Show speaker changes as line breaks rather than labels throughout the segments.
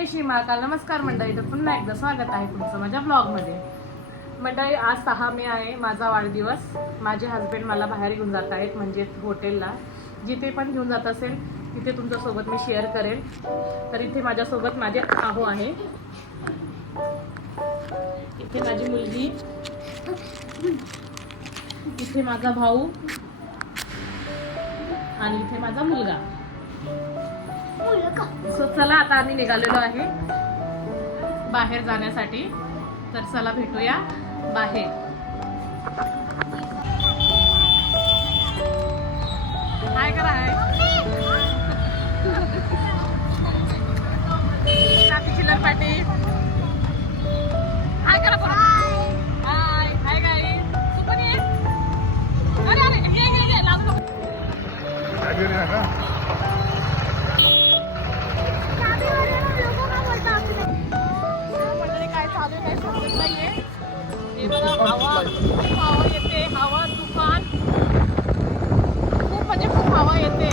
जय श्री महाकाल नमस्कार मंडळी. तर पुन्हा एकदा स्वागत आहे तुमचं माझ्या ब्लॉगमध्ये मंडळी आज सहा मे आहे माझा वाढदिवस. माझे हस्बंड मला बाहेर घेऊन जात आहेत म्हणजे हॉटेलला जिथे पण घेऊन जात असेल तिथे तुमच्यासोबत मी शेअर करेल तर इथे माझ्यासोबत माझे आहो आहे. इथे माझी मुलगी. इथे माझा भाऊ. आणि इथे माझा मुलगा. सो चला आता आम्ही निघालेलो आहे बाहेर जाण्यासाठी तर चला भेटूया बाहेर हाय करा हाय रात्री चिल्लर पाटी हाय करा हाय हाय अरे अरे काय चालू आहे काय समजत नाहीये. हे बघा हवा येते हवा तुफान. खूप म्हणजे खूप हवा येते.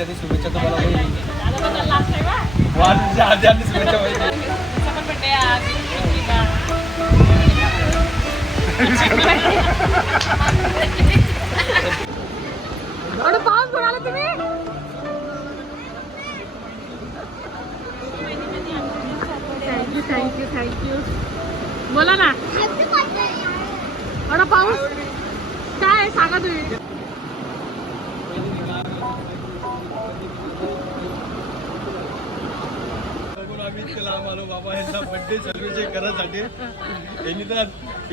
आधी शुभेच्छा तुम्हाला. होईल शुभेच्छा.
एवढं पाऊस पडाला तुम्ही? थँक्यू थँक्यू थँक्यू बोला ना.
लांब आलो बाबा यांचा बर्थडे सेलिब्रेशन करायसाठी. यांनी तर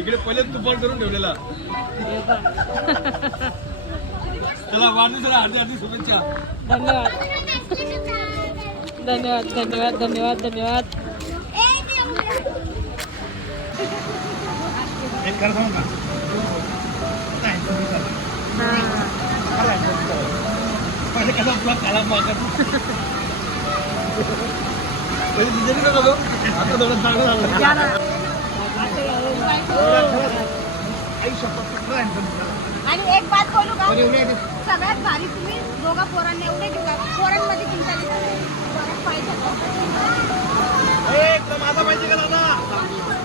इकडे पहिले तुफान करून ठेवलेला. चला वाढदिवसाला अर्धी अर्धी शुभेच्छा.
धन्यवाद. धन्यवाद धन्यवाद धन्यवाद धन्यवाद.
एक करा. ना पहिले कसा ब्लॉक मागत
आणि एक बात बोलू का? सगळ्यात भारी तुम्ही दोघा पोरांना एवढे घेऊ पोरांमध्ये चिंता पोरात पाहिजे.
एकदम माझा पाहिजे का दादा?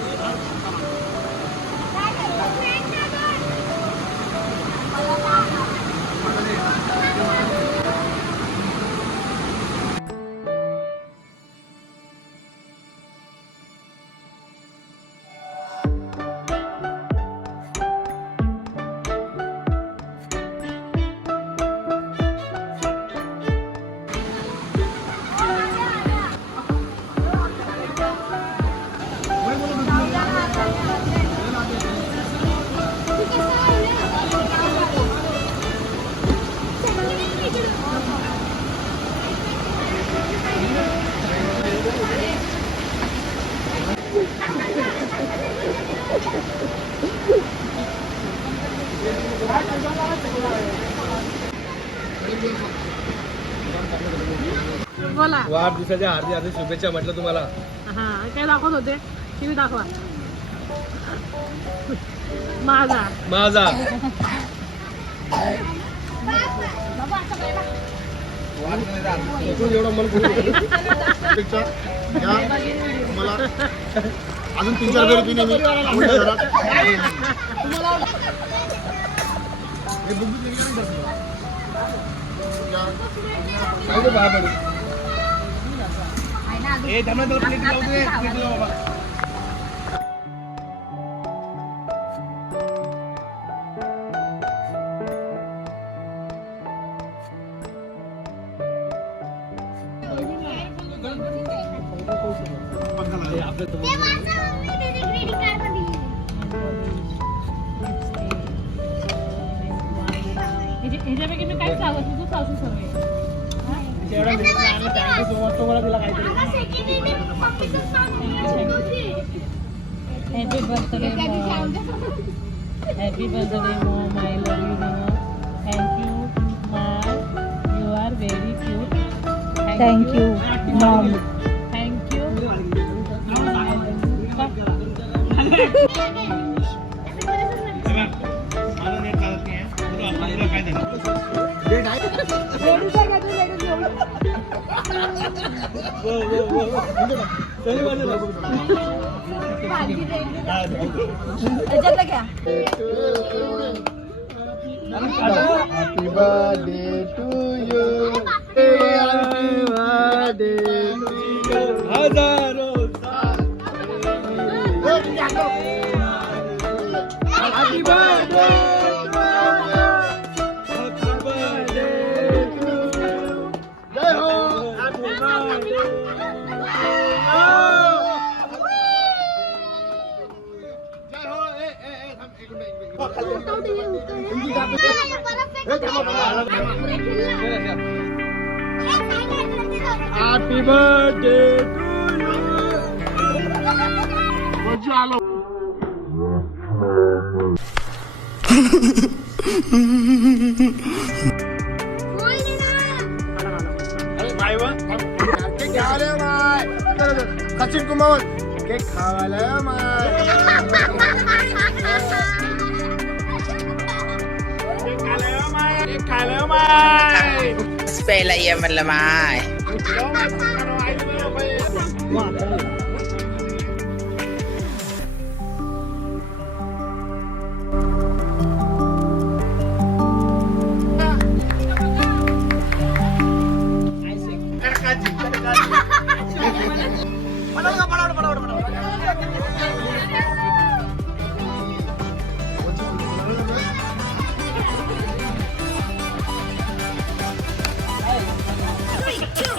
वाढदिवसाच्या हार्दिक हार्दिक शुभेच्छा म्हटलं तुम्हाला.
हा काय दाखवत होते? टीव्ही दाखवा. माझा.
माझा. एवढं मन शुभेच्छा या. मला. अजून तीन चार वेळ तुम्ही ए धर्मेंद्र प्लेट लावू दे प्लेट लावा बाबा.
ह्याच्यापैकी मी काय सांगत तू सासू
Happy birthday, mom. Happy birthday, mom. I
love
you, mom. Thank you, mom. You are very cute. Thank, Thank you, you, mom. Thank you. Thank you. Happy birthday to happy birthday Sachin Kumar cake खावायला my cake my cake my
ये म्हणलं माय.
Sudah, kan? 迎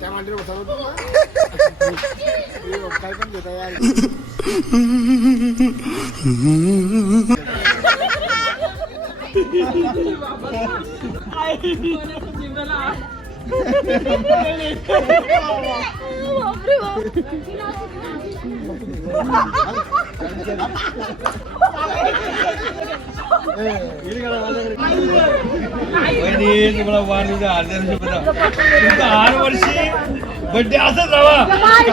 त्या मांडीवर बसून. त्या मांडीवर बसावं तू ना. हे बघ, काय पण घेता यार
बापरे बाप.
वहिनी तुम्हाला वाढदिवस हार्दिक शुभेच्छा तुमचा हर वर्षी बड्डे असंच राहा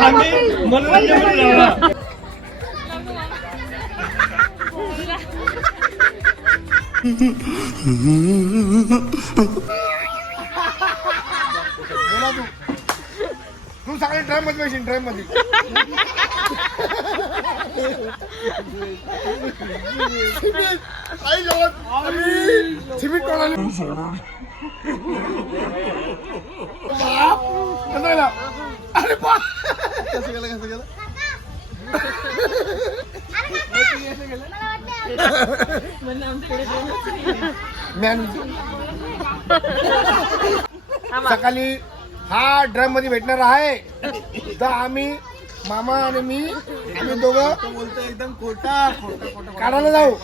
आम्ही मनोरंजन राहा
बोला तू. तू सगळे ट्रेन मध्ये बसशील ट्रेन मध्ये. आई आम्ही सिमेंट कोणाला बाप. कसं गेलं? अरे बा कसं गेलं कसं गेलं मॅन सकाळी हा ड्रममध्ये भेटणार आहे. तर आम्ही मामा आणि मी आम्ही दोघं बोलतो एकदम खोटा काढायला जाऊ.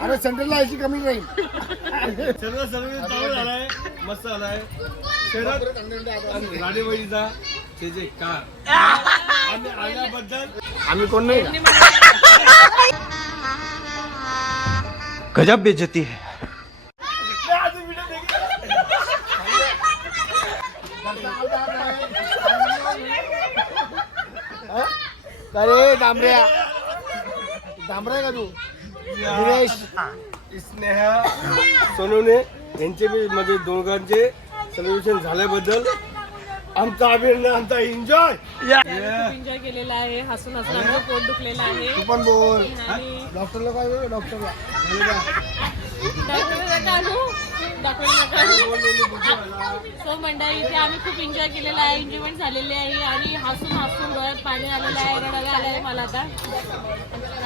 आणि सेंटरला यायची कमी नाही
सर्व सर्व चांगलं झालाय मस्त झालाय. शहरात राणेबाईचा ते जे कार. आम्ही आल्याबद्दल
आम्ही कोण नाही?
गजब बेचती है।
अरे डांबऱ्या. डांबऱ्या का तू? दिनेश.
स्नेहा सोनूने यांचे बी मध्ये दोघांचे सेलिब्रेशन झाल्याबद्दल आमचा अभिनंदन आमचा एन्जॉय
एन्जॉय केलेला आहे हसून हसून आमचं पोट दुखलेलं आहे.
तू पण बोल.
आणि
डॉक्टरला काय डॉक्टरला.
आणू सो मंडळी इथे आम्ही खूप एन्जॉय केलेला आहे. एन्जॉयमेंट झालेली आहे आणि हसून हसून डोळ्यात पाणी आलेलं आहे. रडायला आलं आहे मला आता.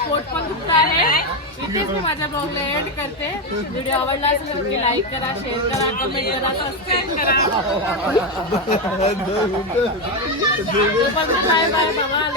पोट पण दुखत आहे. इथेच मी माझ्या ब्लॉगला एड करते. व्हिडिओ आवडला असेल तर नक्की लाईक करा शेअर करा कमेंट करा सबस्क्राईब करा. बाय बाय बाबा